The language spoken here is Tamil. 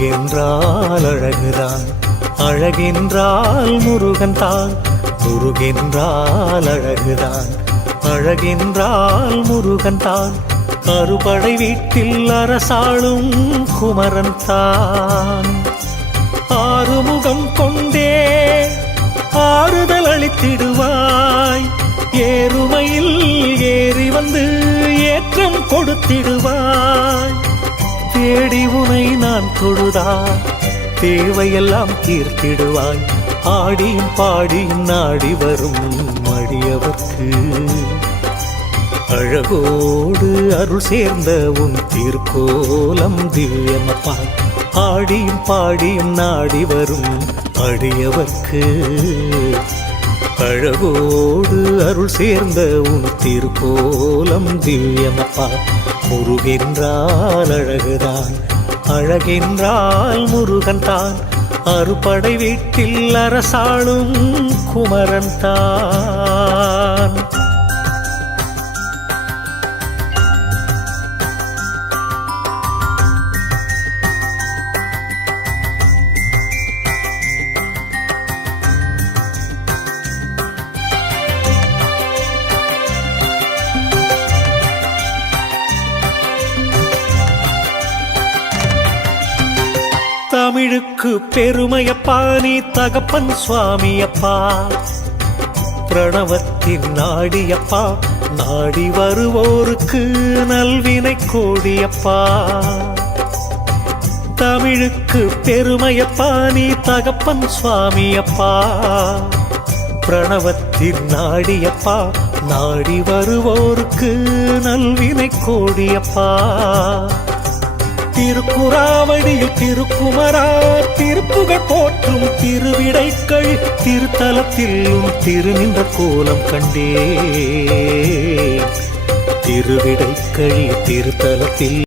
முருகென்றால் அழகுதான், அழகென்றால் முருகன் தான். முருகென்றால் அழகுதான், அழகென்றால் முருகன் தான். அறுபடை வீட்டில் அரசாளும் குமரன் தான். ஆறுமுகம் கொண்டே ஆறுதல் அளித்திடுவாய், ஏறுமையில் ஏறி வந்து ஏற்றம் கொடுத்திடுவாய். தேடி உனை நான் தொழுதா தேவையெல்லாம் தீர்த்திடுவாய். ஆடியும் பாடியும் நாடி வரும் அடியவர்க்கு அழகோடு அருள் சேர்ந்த உன் திருக்கோலம் திவ்யமப்பா. ஆடியும் பாடியும் நாடி வரும் அடியவர்க்கு அழகோடு அருள் சேர்ந்த உன் திருக்கோலம் திவ்யமப்பா. முருகென்றால் அழகுதான், அழகென்றால் முருகன் தான். அறுபடை வீட்டில் அரசாளும் குமரன் தான். தமிழுக்கு பெருமையப்பா நீ தகப்பன் சுவாமியப்பா. பிரணவத்தின் நாடியப்பா, நாடி வருவோருக்கு நல்வினை கோடியப்பா. தமிழுக்கு பெருமையப்பா நீ தகப்பன் சுவாமியப்பா. பிரணவத்தின் நாடியப்பா, நாடி வருவோருக்கு நல்வினை கோடியப்பா. திருக்குறாவடியில் திருக்குமரா திருப்புகழ் போற்றும் திருவிடைக்கழி திருத்தலத்தில் திருநின்ற கோலம் கண்டே. திருவிடைக்கழி திருத்தலத்தில்